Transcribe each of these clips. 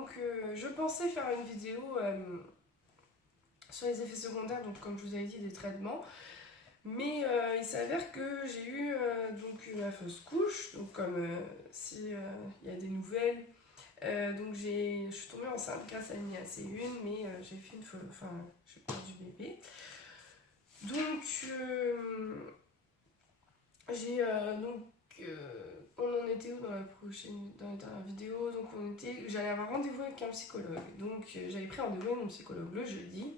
donc je pensais faire une vidéo sur les effets secondaires, donc comme je vous avais dit, des traitements. Mais il s'avère que j'ai eu donc ma fausse couche, donc comme si il y a des nouvelles. Donc je suis tombée enceinte grâce à une IAC1, mais j'ai fait enfin j'ai perdu bébé. Donc j'ai on en était où dans la dernière vidéo. Donc j'allais avoir rendez-vous avec un psychologue. Donc j'avais pris rendez-vous avec mon psychologue le jeudi.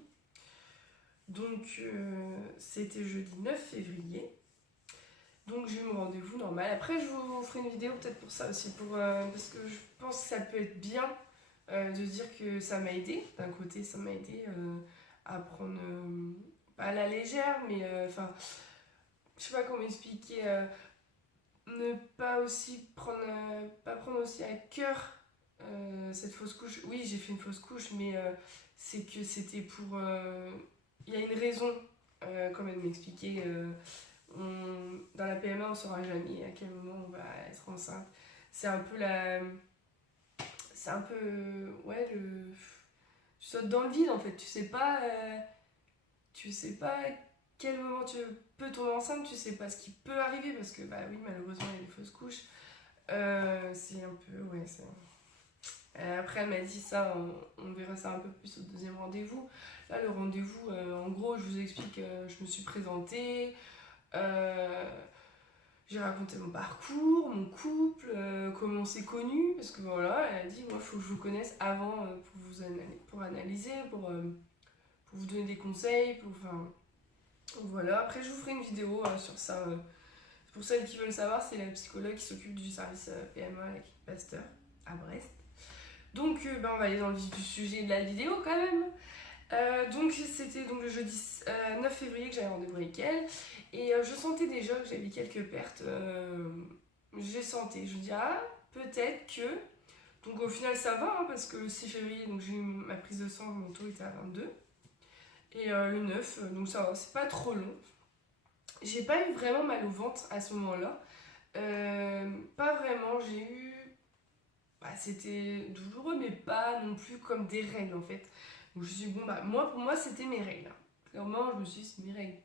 Donc c'était jeudi 9 février. Donc j'ai eu mon rendez-vous normal. Après je vous ferai une vidéo peut-être pour ça aussi, parce que je pense que ça peut être bien de dire que ça m'a aidé. D'un côté ça m'a aidé à prendre, pas à la légère, mais enfin je sais pas comment expliquer, ne pas aussi prendre, pas prendre aussi à cœur cette fausse couche. Oui, j'ai fait une fausse couche, mais c'est que c'était pour, il y a une raison, comme elle m'expliquait. Dans la PMA, on ne saura jamais à quel moment on va être enceinte. C'est un peu la, c'est un peu, ouais, tu sautes dans le vide en fait. Tu sais pas quel moment tu peux tomber enceinte, tu sais pas ce qui peut arriver, parce que bah oui, malheureusement il y a des fausses couches. C'est un peu, ouais, c'est... Après elle m'a dit ça, on verra ça un peu plus au deuxième rendez-vous. Là le rendez-vous, en gros je vous explique, je me suis présentée, j'ai raconté mon parcours, mon couple, comment on s'est connus, parce que voilà, elle a dit moi il faut que je vous connaisse avant pour analyser, pour vous donner des conseils, enfin voilà. Après je vous ferai une vidéo sur ça. Pour celles qui veulent savoir, c'est la psychologue qui s'occupe du service PMA à la clinique Pasteur à Brest. Donc on va aller dans le vif du sujet de la vidéo quand même. Donc c'était donc le jeudi 9 février que j'avais rendez-vous avec elle, et je sentais déjà que j'avais quelques pertes. Je me dis ah peut-être que, donc au final ça va, hein, parce que le 6 février donc j'ai eu ma prise de sang, mon taux était à 22, et le 9 donc ça va, c'est pas trop long. J'ai pas eu vraiment mal au ventre à ce moment-là, pas vraiment. J'ai eu, c'était douloureux mais pas non plus comme des règles en fait. Donc je me suis dit, bon, pour moi, c'était mes règles. Clairement, je me suis dit, c'est mes règles.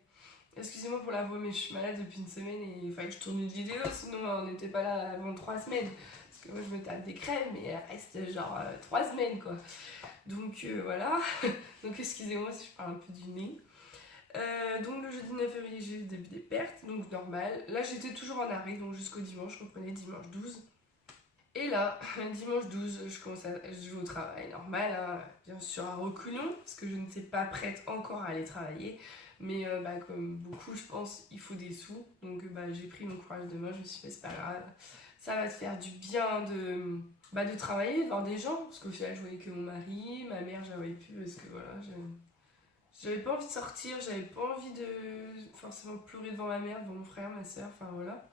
Excusez-moi pour la voix, mais je suis malade depuis une semaine et il fallait que je tourne une vidéo, sinon on n'était pas là avant 3 semaines. Parce que moi, je me tape des crèmes, mais elle reste genre 3 semaines, quoi. Donc voilà. Donc excusez-moi si je parle un peu du nez. Donc le jeudi 9 février, j'ai eu des pertes, donc normal. Là, j'étais toujours en arrêt, donc jusqu'au dimanche, je reprenais dimanche 12. Et là, dimanche 12, je vais au travail, normal, hein, bien sûr à reculons, parce que je n'étais pas prête encore à aller travailler. Mais comme beaucoup, je pense, il faut des sous. Donc j'ai pris mon courage de main, je me suis fait, c'est pas grave, ça va te faire du bien de travailler, de voir des gens. Parce qu'au final, je voyais que mon mari, ma mère, je la voyais plus, parce que voilà, j'avais pas envie de sortir, j'avais pas envie de forcément pleurer devant ma mère, devant mon frère, ma soeur, enfin voilà.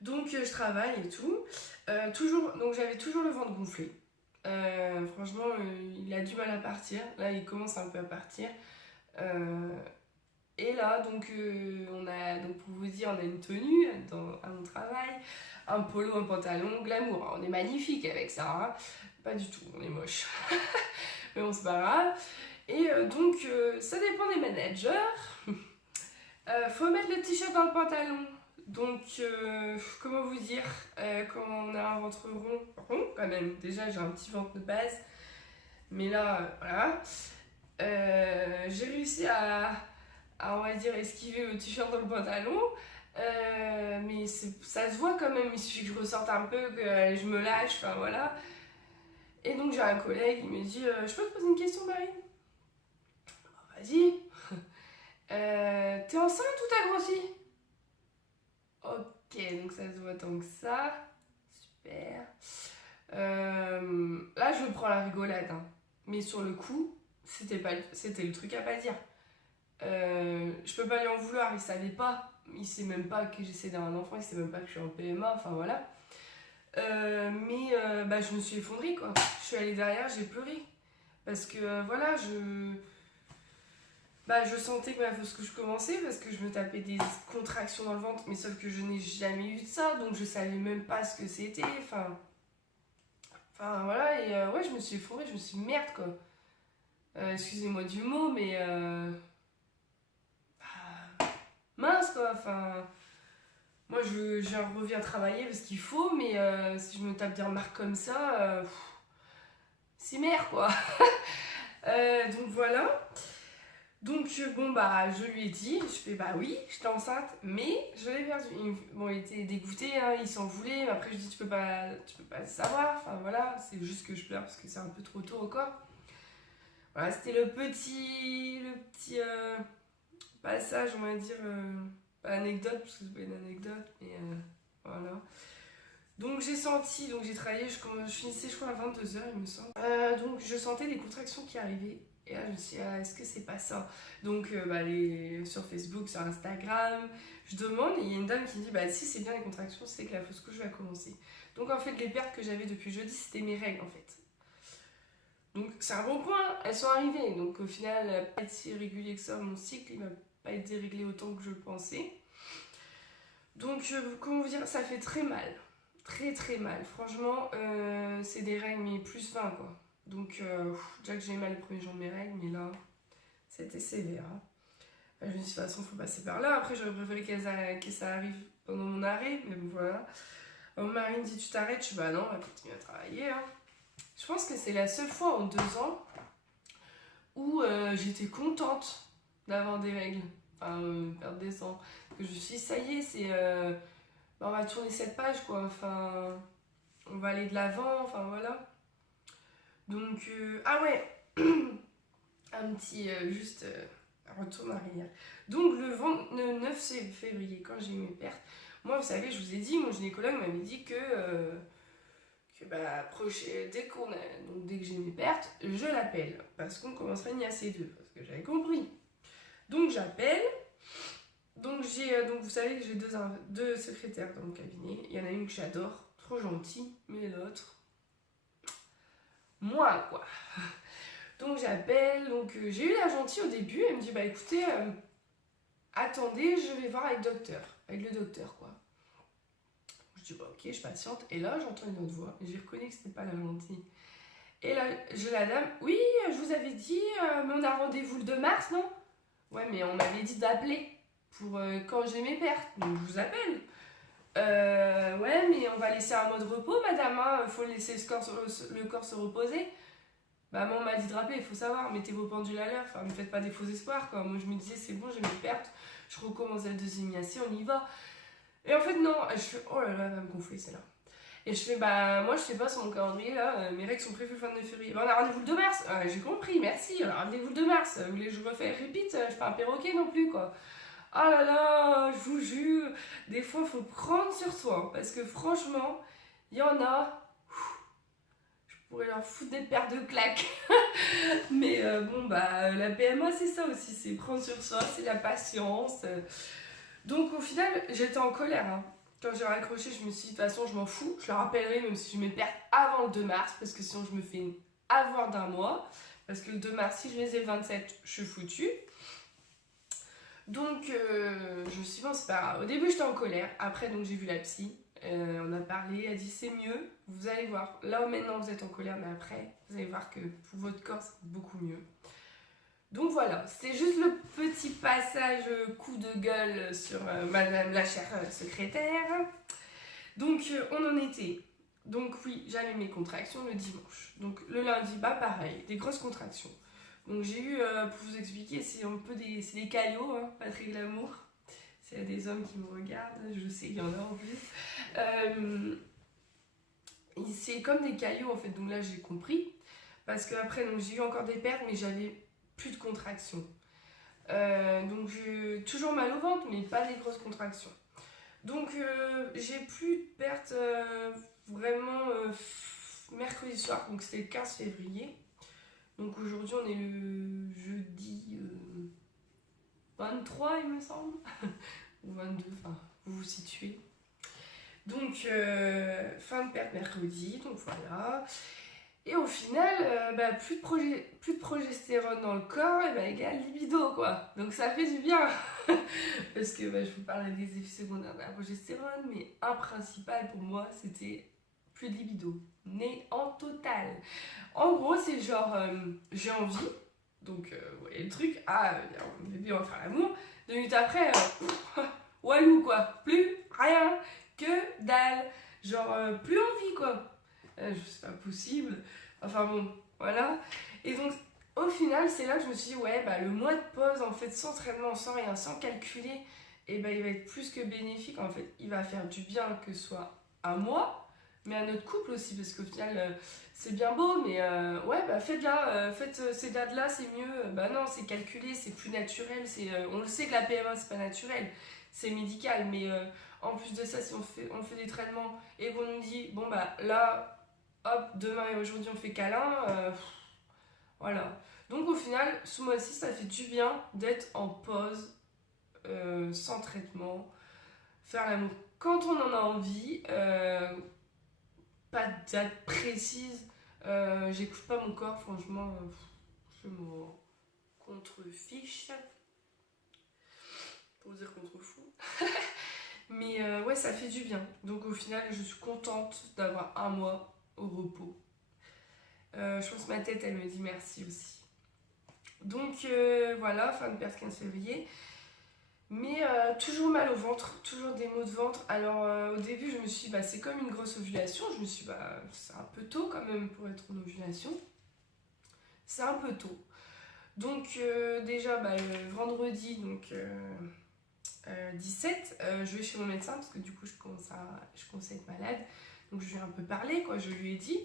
Donc je travaille et tout. Donc j'avais toujours le ventre gonflé. Franchement, il a du mal à partir. Là, il commence un peu à partir. Et là, donc, pour vous dire, on a une tenue à mon travail, un polo, un pantalon, glamour. On est magnifique avec ça, hein. Pas du tout, on est moche. Mais bon, c'est pas grave. Et donc, ça dépend des managers. Faut mettre le t-shirt dans le pantalon. Donc, comment vous dire, quand on a un ventre rond quand même, déjà j'ai un petit ventre de base, mais là, voilà, j'ai réussi à, on va dire, esquiver le t-shirt dans le pantalon, mais ça se voit quand même, il suffit que je ressorte un peu, que je me lâche, enfin voilà. Et donc j'ai un collègue, il me dit, je peux te poser une question, Marie? Vas-y. T'es enceinte ou t'as grossi? Ok, donc ça se voit tant que ça. Super. Là, je prends la rigolade, hein. Mais sur le coup, c'était le truc à pas dire. Je peux pas lui en vouloir, il savait pas. Il sait même pas que j'essaie d'avoir un enfant, il sait même pas que je suis en PMA, enfin voilà. Mais je me suis effondrée, quoi. Je suis allée derrière, j'ai pleuré. Parce que voilà, je sentais que ma fausse couche commençait, parce que je me tapais des contractions dans le ventre, mais sauf que je n'ai jamais eu de ça, donc je savais même pas ce que c'était. Enfin Enfin voilà, et ouais, je me suis effondrée, je me suis dit merde quoi. Excusez-moi du mot, mais mince quoi, enfin. Moi je reviens travailler parce qu'il faut, mais si je me tape des remarques comme ça, c'est merde quoi. Donc voilà. Donc bon bah je lui ai dit, je fais bah oui, j'étais enceinte, mais je l'ai perdu. Bon, il était dégoûté, hein, il s'en voulait, mais après je dis tu peux pas le savoir, enfin voilà, c'est juste que je pleure parce que c'est un peu trop tôt encore. Voilà, c'était le petit passage, on va dire, pas anecdote, parce que c'est pas une anecdote, mais voilà. Donc j'ai senti, donc j'ai travaillé, je finissais je crois à 22h il me semble. Donc je sentais des contractions qui arrivaient. Et là je me suis dit, ah, est-ce que c'est pas ça? Donc sur Facebook, sur Instagram, je demande et il y a une dame qui me dit, bah si c'est bien les contractions, c'est que la fausse couche va commencer. Donc en fait les pertes que j'avais depuis jeudi, c'était mes règles en fait. Donc c'est un bon point, elles sont arrivées. Donc au final, elle n'a pas été si régulier que ça, mon cycle, il m'a pas été réglé autant que je le pensais. Donc comment vous dire, ça fait très mal. Très très mal. Franchement, c'est des règles, mais plus 20 quoi. Donc déjà que j'ai mal le premier jour de mes règles, mais là, c'était sévère. Hein. Je me suis dit, de toute façon, faut passer par là. Après, j'aurais préféré que ça arrive pendant mon arrêt, mais bon voilà. Mon mari me dit, tu t'arrêtes? Je dis, bah non, on va continuer à travailler. Hein. Je pense que c'est la seule fois en 2 ans où j'étais contente d'avoir des règles. Enfin, perdre des sangs. Que je me suis dit, ça y est, c'est. On va tourner cette page, quoi. Enfin, on va aller de l'avant, enfin voilà. Donc, ah ouais, un petit, juste, retour en arrière. Donc, le 9 février, quand j'ai eu mes pertes, moi, vous savez, je vous ai dit, mon gynécologue m'avait dit que dès que j'ai mes pertes, je l'appelle. Parce qu'on commencerait une IAC2, parce que j'avais compris. Donc, j'appelle. Donc vous savez que j'ai deux secrétaires dans mon cabinet. Il y en a une que j'adore, trop gentille, mais l'autre, moi quoi. Donc j'appelle, donc j'ai eu la gentille au début, elle me dit bah écoutez, attendez, je vais voir avec le docteur quoi. Je dis bah ok, je patiente, et là j'entends une autre voix, et j'ai reconnu que c'était pas la gentille. Et là, la dame, oui, je vous avais dit, mais on a rendez-vous le 2 mars, non? Ouais, mais on m'avait dit d'appeler pour quand j'ai mes pertes, donc je vous appelle. Ouais, mais on va laisser un mode repos, madame, hein, faut laisser le corps se reposer. Bah, moi, on m'a dit de rappeler, il faut savoir, mettez vos pendules à l'heure, enfin, ne faites pas des faux espoirs, quoi. Moi, je me disais, c'est bon, j'ai mes pertes, je recommence la deuxième IAC, on y va. Et en fait, non, je fais, oh là là, elle va me gonfler, celle-là. Et je fais, bah, moi, je sais pas sur mon calendrier, là, mes règles sont prévues fin de février. Bah, on a rendez-vous le 2 mars. J'ai compris, merci, on a rendez-vous le 2 mars. Vous voulez que je refais répite, je suis pas un perroquet non plus, quoi. Ah là là, je vous jure, des fois, il faut prendre sur soi. Parce que franchement, il y en a, je pourrais leur foutre des paires de claques. Mais bon, bah, la PMA, c'est ça aussi, c'est prendre sur soi, c'est la patience. Donc, au final, j'étais en colère. Hein. Quand j'ai raccroché, je me suis dit, de toute façon, je m'en fous. Je le rappellerai, même si je me perds avant le 2 mars, parce que sinon, je me fais avoir d'un mois. Parce que le 2 mars, si je les ai le 27, je suis foutue. Donc, je me suis dit, bon, c'est pas grave. Au début, j'étais en colère. Après, donc, j'ai vu la psy. On a parlé. Elle a dit, c'est mieux. Vous allez voir. Là, maintenant, vous êtes en colère, mais après, vous allez voir que pour votre corps, c'est beaucoup mieux. Donc, voilà. C'était juste le petit passage coup de gueule sur madame la chère secrétaire. Donc, on en était. Donc, oui, j'avais mes contractions le dimanche. Donc, le lundi, bah, pareil. Des grosses contractions. Donc j'ai eu, pour vous expliquer, c'est des caillots, hein, pas très glamour. S'il y a des hommes qui me regardent, je sais qu'il y en a en plus. C'est comme des caillots en fait, donc là j'ai compris. Parce qu'après, j'ai eu encore des pertes, mais j'avais plus de contractions. Donc j'ai toujours mal au ventre, mais pas des grosses contractions. Donc j'ai plus de pertes vraiment mercredi soir, donc c'était le 15 février. Donc aujourd'hui, on est le jeudi 23, il me semble. Ou 22, enfin, vous vous situez. Donc, fin de perte mercredi, donc voilà. Et au final, plus de progestérone dans le corps, et égale libido, quoi. Donc ça fait du bien. Parce que je vous parlais des effets secondaires de la progestérone, mais un principal pour moi, c'était plus de libido. Néant total. En gros, c'est genre, j'ai envie, donc, vous voyez le truc, bébé, on va faire l'amour. 2 minutes après, walou quoi, plus rien, que dalle. Genre, plus envie quoi. C'est pas possible. Enfin bon, voilà. Et donc, au final, c'est là que je me suis dit, ouais, bah le mois de pause, en fait, sans traitement, sans rien, sans calculer, et bah il va être plus que bénéfique. En fait, il va faire du bien que ce soit à moi, mais à notre couple aussi, parce qu'au final, c'est bien beau, mais ouais, bah faites-la, faites ces dates-là, c'est mieux. Bah non, c'est calculé, c'est plus naturel. On le sait que la PMA, c'est pas naturel, c'est médical, mais en plus de ça, si on fait des traitements et qu'on nous dit, bon bah là, hop, demain et aujourd'hui, on fait câlin, voilà. Donc au final, ce mois-ci, ça fait du bien d'être en pause, sans traitement, faire l'amour quand on en a envie, pas de date précise, j'écoute pas mon corps, franchement, je m'en contrefiche, pour dire contre-fou. Mais ouais, ça fait du bien. Donc au final, je suis contente d'avoir un mois au repos. Je pense que ma tête, elle me dit merci aussi. Donc voilà, fin de perte 15 février. Mais toujours mal au ventre, toujours des maux de ventre. Alors au début, je me suis dit, bah, c'est comme une grosse ovulation. Je me suis dit, bah, c'est un peu tôt quand même pour être en ovulation. C'est un peu tôt. Donc déjà, bah, le vendredi, donc 17, je vais chez mon médecin parce que du coup, je commence à être malade. Donc je lui ai un peu parlé, quoi. Je lui ai dit.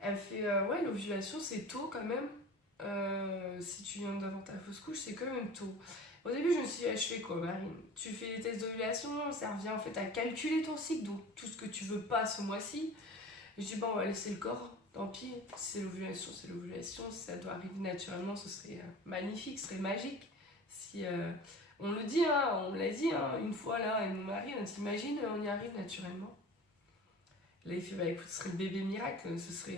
Elle me fait, ouais, l'ovulation, c'est tôt quand même. Si tu viens d'avoir ta fausse couche, c'est quand même tôt. Au début, je me suis dit, je fais quoi, Marine? Tu fais des tests d'ovulation, ça revient en fait à calculer ton cycle, donc tout ce que tu veux pas ce mois-ci. Et je dis, bon, on va laisser le corps, tant pis, c'est l'ovulation, c'est l'ovulation. Si ça doit arriver naturellement, ce serait magnifique, ce serait magique. Si, on le dit, hein, on l'a dit une fois là, avec mon mari, on s'imagine, on y arrive naturellement. Là, il fait, bah écoute, ce serait le bébé miracle, ce serait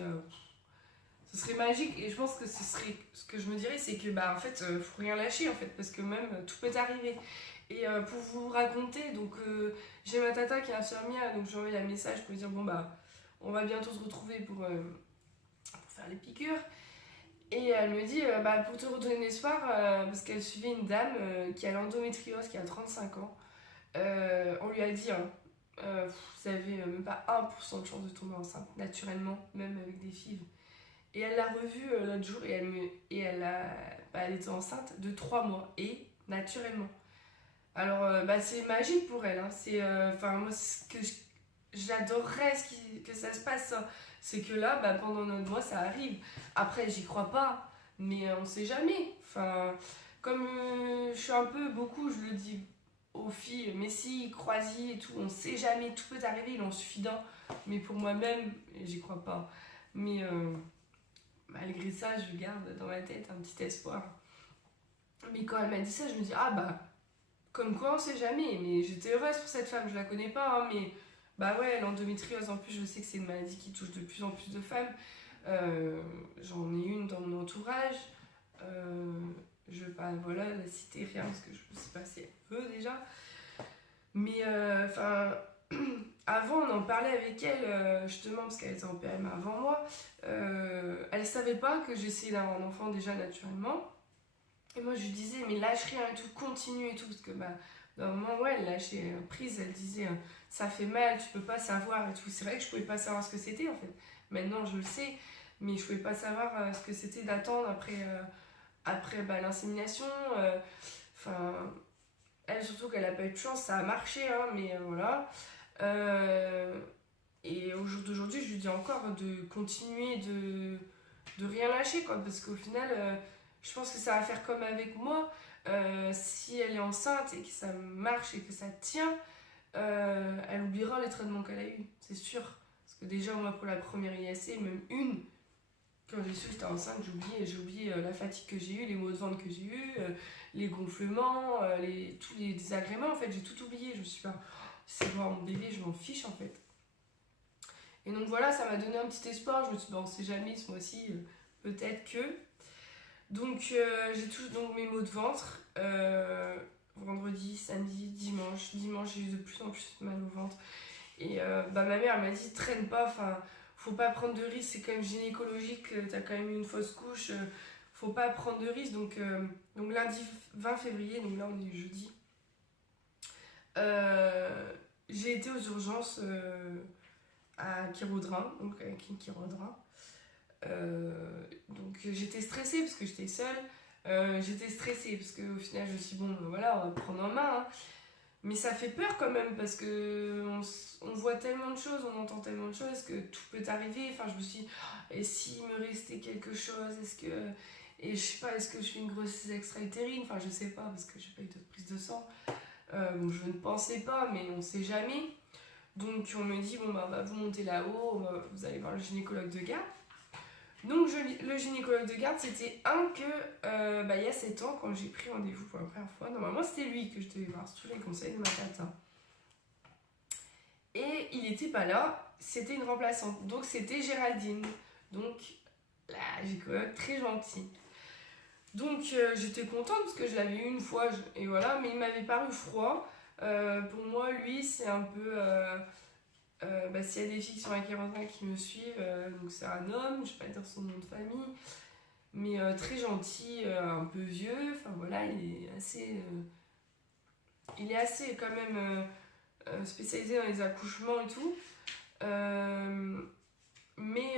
magique. Et je pense que ce que je me dirais, c'est que bah en fait faut rien lâcher en fait, parce que même tout peut arriver. Et pour vous raconter, donc j'ai ma tata qui est infirmière, donc j'ai envoyé un message pour lui dire, bon bah on va bientôt se retrouver pour faire les piqûres. Et elle me dit, bah pour te redonner l'espoir, parce qu'elle suivait une dame qui a l'endométriose, qui a 35 ans. On lui a dit, vous avez même pas 1% de chance de tomber enceinte naturellement, même avec des FIV. Et elle l'a revue l'autre jour et elle était enceinte de 3 mois et naturellement. Alors bah, c'est magique pour elle. Hein. Moi, ce que j'adorerais que ça se passe, hein. C'est que là, bah, pendant notre mois, ça arrive. Après, j'y crois pas, mais on sait jamais. Enfin, comme je suis un peu beaucoup, je le dis aux filles, Messi, Croisy et tout, on sait jamais, tout peut arriver, il en suffit d'un. Mais pour moi-même, j'y crois pas. Mais malgré ça, je garde dans ma tête un petit espoir. Mais quand elle m'a dit ça, je me dis, ah bah, comme quoi on sait jamais. Mais j'étais heureuse pour cette femme, je la connais pas, hein, mais bah ouais, l'endométriose, en plus, je sais que c'est une maladie qui touche de plus en plus de femmes. J'en ai une dans mon entourage. Je vais pas la citer rien parce que je sais pas si elle veut déjà. Mais avant, on en parlait avec elle, justement, parce qu'elle était en PMA avant moi. Elle savait pas que j'essayais d'avoir un enfant déjà naturellement. Et moi, je lui disais, mais lâche rien et tout, continue et tout. Parce que, bah, d'un moment, ouais, elle lâchait prise. Elle disait, ça fait mal, tu peux pas savoir et tout. C'est vrai que je pouvais pas savoir ce que c'était, en fait. Maintenant, je le sais. Mais je pouvais pas savoir ce que c'était d'attendre après l'insémination. Elle, surtout qu'elle a pas eu de chance, ça a marché, hein, mais voilà. Et au jour d'aujourd'hui, je lui dis encore de continuer de rien lâcher, quoi, parce qu'au final, je pense que ça va faire comme avec moi. Si elle est enceinte et que ça marche et que ça tient, elle oubliera les traitements qu'elle a eu, c'est sûr. Parce que déjà, moi, pour la première ISC, même une, quand j'ai su que j'étais enceinte, j'ai oublié la fatigue que j'ai eue, les maux de ventre que j'ai eus, les gonflements, tous les désagréments, en fait, j'ai tout oublié. Je me suis dit, c'est voir mon bébé, je m'en fiche, en fait. Et donc voilà, ça m'a donné un petit espoir. Je me suis dit, on sait jamais, ce mois-ci, peut-être que. Donc j'ai toujours donc mes maux de ventre. Vendredi, samedi, dimanche. Dimanche, j'ai eu de plus en plus mal au ventre. Et ma mère elle m'a dit traîne pas, enfin faut pas prendre de risques, c'est quand même gynécologique, t'as quand même eu une fausse couche, faut pas prendre de risques. Donc lundi 20 février, donc là on est jeudi, j'ai été aux urgences à Kirodrin, donc avec une Kirodrin. Donc j'étais stressée parce que j'étais seule. J'étais stressée parce qu'au final je me suis dit bon voilà on va prendre en main, hein. Mais ça fait peur quand même parce que on voit tellement de choses, on entend tellement de choses que tout peut arriver. Enfin je me suis dit oh, et s'il me restait quelque chose, est-ce que et je sais pas, est-ce que je fais une grossesse extra-utérine, enfin je sais pas parce que j'ai pas eu de prise de sang. Bon, je ne pensais pas mais on sait jamais. Donc on me dit bon bah on va vous monter là-haut, vous allez voir le gynécologue de garde. Donc le gynécologue de garde, c'était un que il y a 7 ans, quand j'ai pris rendez-vous pour la première fois, normalement c'était lui que je devais voir, sur les conseils de ma tata. Et il n'était pas là, c'était une remplaçante, donc c'était Géraldine. Donc la gynécologue très gentille. Donc j'étais contente parce que je l'avais eu une fois, et voilà, mais il m'avait paru froid. Pour moi, lui, c'est un peu... s'il y a des filles qui sont avec Kérodrin qui me suivent, donc c'est un homme, je vais pas dire son nom de famille, mais très gentil, un peu vieux, enfin voilà, il est assez quand même spécialisé dans les accouchements et tout. Mais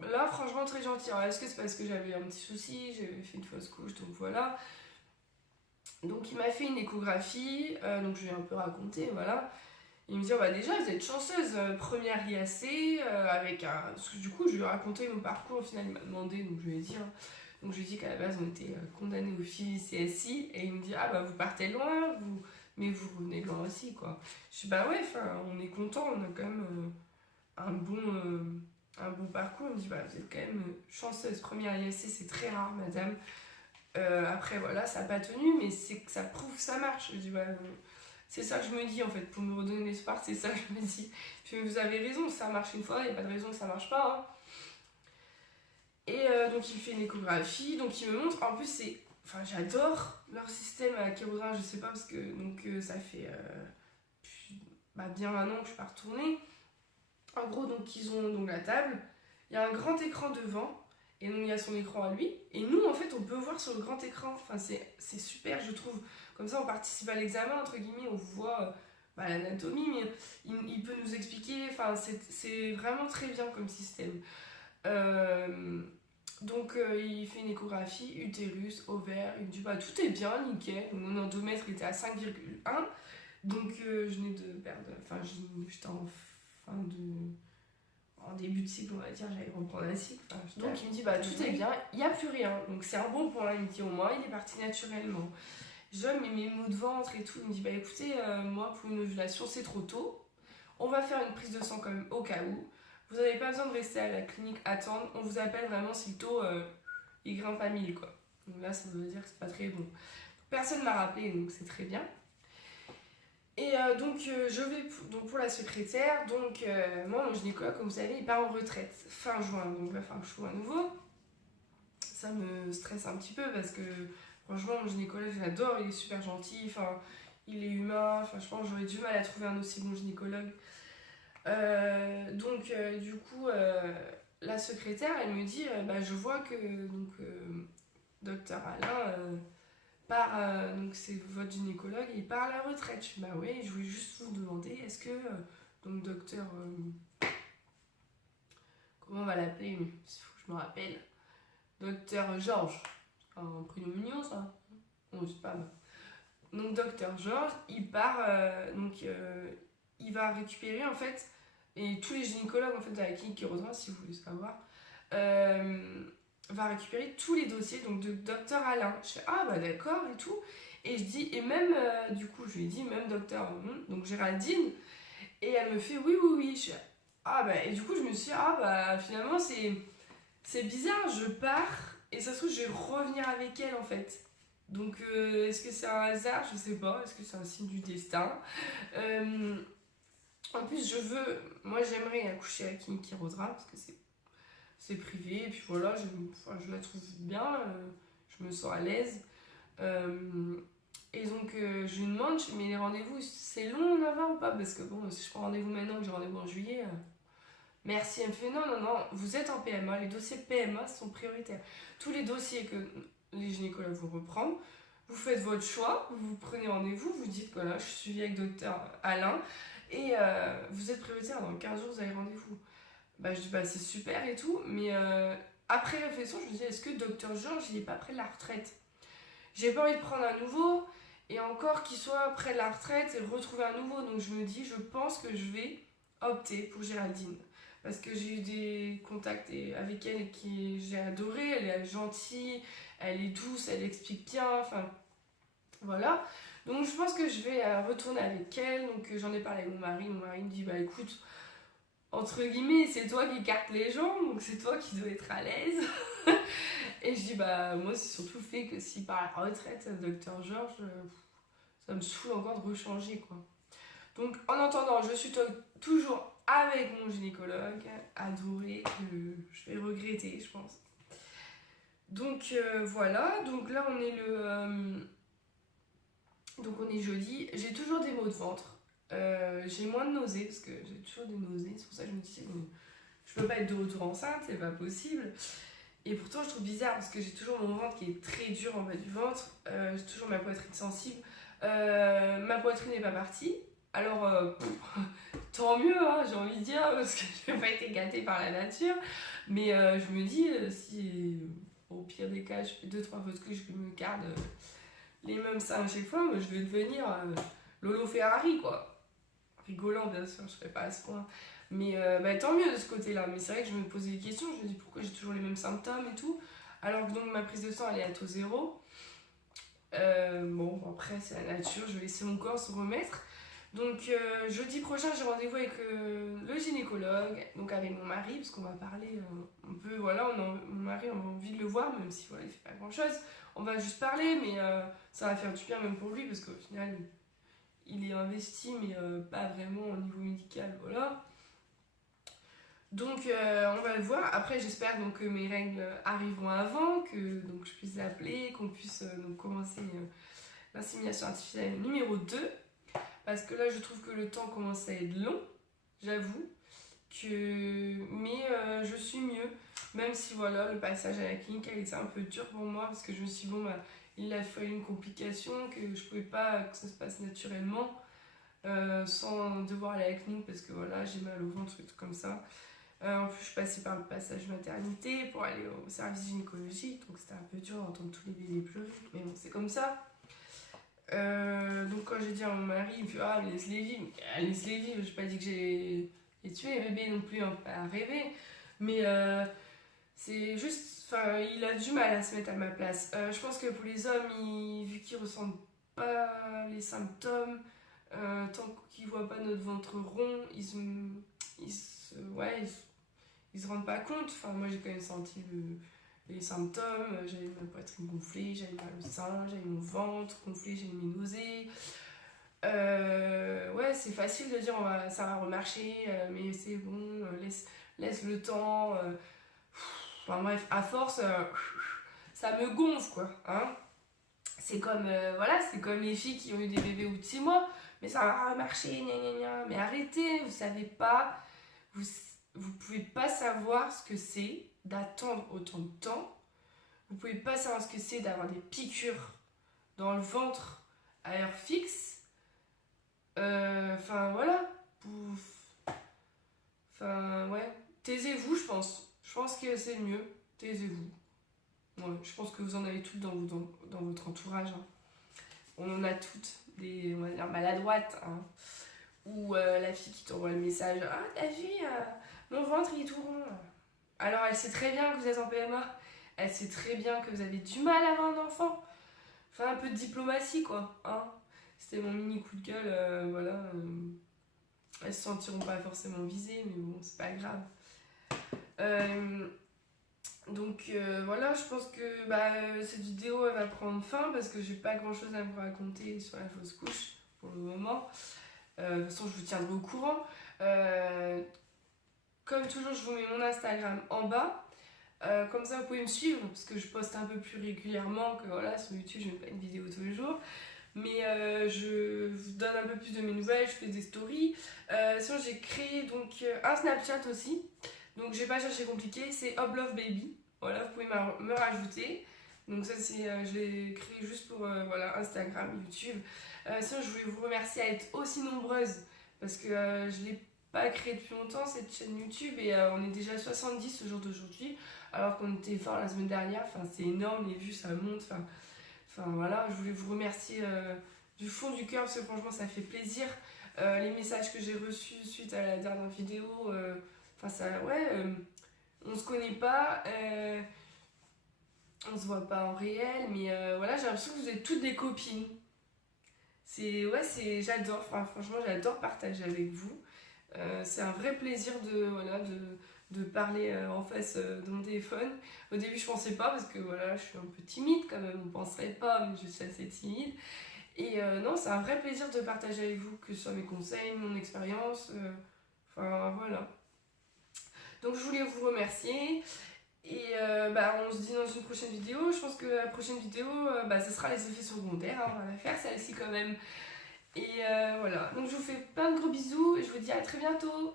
là, franchement, très gentil. Alors, est-ce que c'est parce que j'avais un petit souci, j'avais fait une fausse couche, donc voilà. Donc, il m'a fait une échographie, donc je lui ai un peu raconté, voilà. Il me dit, oh, bah déjà, vous êtes chanceuse, première IAC, avec un... Parce que du coup, je lui ai raconté mon parcours, au final, il m'a demandé, donc je lui ai dit, hein. Donc je lui ai dit qu'à la base, on était condamnés au FIV CSI, et il me dit, ah bah vous partez loin, mais vous revenez loin aussi, quoi. Je dis, bah ouais, on est content, on a quand même un bon parcours. Il me dit, bah vous êtes quand même chanceuse, première IAC, c'est très rare, madame. Après, voilà, ça n'a pas tenu, mais c'est que ça prouve que ça marche. Je dis, bah... c'est ça que je me dis en fait, pour me redonner l'espoir, c'est ça que je me dis. Puis vous avez raison, ça marche une fois, il n'y a pas de raison que ça marche pas, hein. Et donc il fait une échographie, donc il me montre, en plus c'est... Enfin j'adore leur système à Kérodrin, je sais pas parce que donc, ça fait bien un an que je suis pas retournée. En gros donc ils ont donc la table, il y a un grand écran devant, et donc il y a son écran à lui, et nous en fait on peut voir sur le grand écran, enfin c'est super je trouve. Comme ça, on participe à l'examen, entre guillemets, on voit l'anatomie, mais il peut nous expliquer. Enfin, c'est vraiment très bien comme système. Donc, il fait une échographie, utérus, ovaire. Il me dit, bah, tout est bien, nickel. Donc, mon endomètre était à 5,1. Donc, je venais de perdre. Enfin, j'étais en début de cycle, on va dire, j'allais reprendre un cycle. Enfin, donc, il me dit, bah, tout est bien, il n'y a plus rien. Donc, c'est un bon point. Il me dit, au moins, il est parti naturellement. Je mets mes maux de ventre et tout. Il me dit, bah écoutez, moi pour une ovulation c'est trop tôt. On va faire une prise de sang quand même au cas où. Vous n'avez pas besoin de rester à la clinique attendre. On vous appelle vraiment si le taux il grimpe à 1000 quoi. Donc là ça veut dire que c'est pas très bon. Personne m'a rappelé donc c'est très bien. Et donc je vais donc pour la secrétaire. Donc moi mon gynécologue comme vous savez il part en retraite fin juin. Donc il va falloir que je trouve à nouveau. Ça me stresse un petit peu parce que franchement, mon gynécologue, je l'adore, il est super gentil, enfin, il est humain, enfin, je pense que j'aurais du mal à trouver un aussi bon gynécologue. Du coup, la secrétaire, elle me dit, bah, je vois que donc, docteur Alain part, donc c'est votre gynécologue, il part à la retraite. Je dis, bah oui, je voulais juste vous demander, est-ce que, donc docteur, comment on va l'appeler, il faut que je me rappelle, docteur Georges, un prénom mignon ça. Non, je sais pas. Donc, docteur Georges, il part, il va récupérer en fait, et tous les gynécologues en fait de la clinique Kérodrin, si vous voulez savoir, va récupérer tous les dossiers donc de docteur Alain. Je fais ah bah d'accord et tout. Et je dis, et même, du coup, je lui ai dit, même docteur, donc Géraldine, et elle me fait oui, oui, oui. Je fais ah bah, et du coup, je me suis dit, ah bah finalement, c'est bizarre, je pars, et ça se trouve, je vais revenir avec elle en fait. Donc, est-ce que c'est un hasard? Je sais pas. Est-ce que c'est un signe du destin? En plus, moi, j'aimerais accoucher à la clinique Kérodrin parce que c'est privé. Et puis voilà, je la trouve bien. Je me sens à l'aise. Et donc je lui demande, je dis, mais les rendez-vous c'est long d'en avoir ou pas? Parce que bon, si je prends rendez-vous maintenant que j'ai rendez-vous en juillet, merci. Elle me fait non, non, non, vous êtes en PMA, les dossiers PMA sont prioritaires. Tous les dossiers que les gynécologues vont reprendre, vous faites votre choix, vous prenez rendez-vous, vous dites voilà, je suis suivie avec docteur Alain et vous êtes prioritaire, dans 15 jours vous avez rendez-vous. Bah, je dis bah c'est super et tout, mais après réflexion, je me dis est-ce que docteur Georges il est pas près de la retraite? J'ai pas envie de prendre un nouveau et encore qu'il soit près de la retraite et retrouver un nouveau, donc je me dis je pense que je vais opter pour Géraldine. Parce que j'ai eu des contacts avec elle qui j'ai adoré, elle est gentille, elle est douce, elle explique bien, enfin voilà. Donc je pense que je vais retourner avec elle, donc j'en ai parlé avec mon mari me dit bah écoute, entre guillemets, c'est toi qui écarte les gens, donc c'est toi qui dois être à l'aise. Et je dis bah moi c'est surtout le fait que si par la retraite, docteur Georges, ça me saoule encore de rechanger quoi. Donc en attendant, je suis toujours avec mon gynécologue, adoré, que je vais regretter, je pense. Donc voilà, donc là on est donc on est jeudi. J'ai toujours des maux de ventre. J'ai moins de nausées parce que j'ai toujours des nausées. C'est pour ça que je me dis je peux pas être de retour enceinte, c'est pas possible. Et pourtant je trouve bizarre parce que j'ai toujours mon ventre qui est très dur en bas du ventre. J'ai toujours ma poitrine sensible. Ma poitrine n'est pas partie. Alors, tant mieux, hein, j'ai envie de dire, parce que je n'ai pas été gâtée par la nature. Mais je me dis, si au pire des cas, je fais 2-3 fausses couches, je me garde les mêmes seins à chaque fois, moi, je vais devenir Lolo Ferrari, quoi. Rigolant, bien sûr, je ne ferai pas à ce point. Mais bah, tant mieux de ce côté-là. Mais c'est vrai que je me posais des questions, je me dis pourquoi j'ai toujours les mêmes symptômes et tout. Alors que donc ma prise de sang, elle est à taux zéro. Bon, après, c'est la nature, je vais laisser mon corps se remettre. Donc jeudi prochain j'ai rendez-vous avec le gynécologue, donc avec mon mari, parce qu'on va parler un peu, voilà, mon mari on a envie de le voir, même si voilà, il fait pas grand chose. On va juste parler, mais ça va faire du bien même pour lui, parce qu'au final il est investi, mais pas vraiment au niveau médical, voilà. Donc on va le voir. Après j'espère donc que mes règles arriveront avant, que donc, je puisse l'appeler, qu'on puisse donc, commencer l'insémination artificielle numéro 2. Parce que là, je trouve que le temps commence à être long, j'avoue. Mais je suis mieux. Même si voilà, le passage à la clinique a été un peu dur pour moi. Parce que je me suis dit, bon, bah, il a fallu une complication, que je pouvais pas que ça se passe naturellement. Sans devoir aller à la clinique parce que voilà, j'ai mal au ventre et tout comme ça. En plus, je suis passée par le passage maternité pour aller au service gynécologique. Donc c'était un peu dur d'entendre tous les bébés pleurer. Mais bon, c'est comme ça. Donc quand j'ai dit à mon mari, il me fait ah laisse-les vivre, laisse-les vivre, j'ai pas dit que j'ai tué les bébés non plus, hein, pas à rêver, mais c'est juste, enfin il a du mal à se mettre à ma place. Je pense que pour les hommes, vu qu'ils ressentent pas les symptômes, tant qu'ils voient pas notre ventre rond, ils se rendent pas compte. Enfin moi j'ai quand même senti les symptômes, j'avais ma poitrine gonflée, j'avais mal au sein, j'avais mon ventre gonflé, j'avais mes nausées. Ouais, c'est facile de dire ça va remarcher, mais c'est bon, laisse le temps. Enfin bref, à force, ça me gonfle quoi. Hein, c'est comme, voilà, c'est comme les filles qui ont eu des bébés au bout de 6 mois, mais ça va remarcher, gna gna gna. Mais arrêtez, vous savez pas, vous pouvez pas savoir ce que c'est d'attendre autant de temps. Vous pouvez pas savoir ce que c'est d'avoir des piqûres dans le ventre à heure fixe. Enfin voilà. Enfin ouais. Taisez-vous, je pense. Je pense que c'est le mieux. Taisez-vous. Ouais, je pense que vous en avez toutes dans votre entourage. Hein. On en a toutes des, on va dire, maladroites. Hein. Ou la fille qui t'envoie le message. Ah, t'as vu, mon ventre il est tout rond. Alors elle sait très bien que vous êtes en PMA. Elle sait très bien que vous avez du mal à avoir un enfant. Enfin, un peu de diplomatie, quoi. Hein, c'était mon mini coup de gueule, voilà. Elles se sentiront pas forcément visées, mais bon, c'est pas grave. Donc voilà, je pense que cette vidéo elle va prendre fin parce que j'ai pas grand chose à vous raconter sur la fausse couche pour le moment. De toute façon, je vous tiendrai au courant. Comme toujours, je vous mets mon Instagram en bas. Comme ça, vous pouvez me suivre parce que je poste un peu plus régulièrement que voilà, sur YouTube, je mets pas une vidéo tous les jours. Mais je vous donne un peu plus de mes nouvelles, je fais des stories. Sinon j'ai créé donc un Snapchat aussi. Donc je vais pas chercher compliqué, c'est Oblove Baby. Voilà, vous pouvez me rajouter. Donc ça c'est, je l'ai créé juste pour voilà, Instagram, YouTube. Sinon je voulais vous remercier à être aussi nombreuses parce que je l'ai pas créé depuis longtemps cette chaîne YouTube et on est déjà 70 au jour d'aujourd'hui alors qu'on était fort la semaine dernière. Enfin c'est énorme, les vues ça monte. Enfin voilà, je voulais vous remercier du fond du cœur parce que franchement ça fait plaisir. Les messages que j'ai reçus suite à la dernière vidéo, enfin ça, ouais, on se connaît pas, on se voit pas en réel, mais voilà, j'ai l'impression que vous êtes toutes des copines. C'est, ouais, c'est, j'adore, enfin, franchement j'adore partager avec vous. C'est un vrai plaisir voilà, de parler en face de mon téléphone. Au début, je pensais pas parce que voilà, je suis un peu timide quand même, on penserait pas, mais je suis assez timide. Et non, c'est un vrai plaisir de partager avec vous, que ce soit mes conseils, mon expérience. Enfin voilà. Donc je voulais vous remercier. Et bah, on se dit dans une prochaine vidéo. Je pense que la prochaine vidéo, bah, ce sera les effets secondaires. Hein, on va la faire celle-ci quand même. Et voilà. Donc je vous fais plein de gros bisous et je vous dis à très bientôt.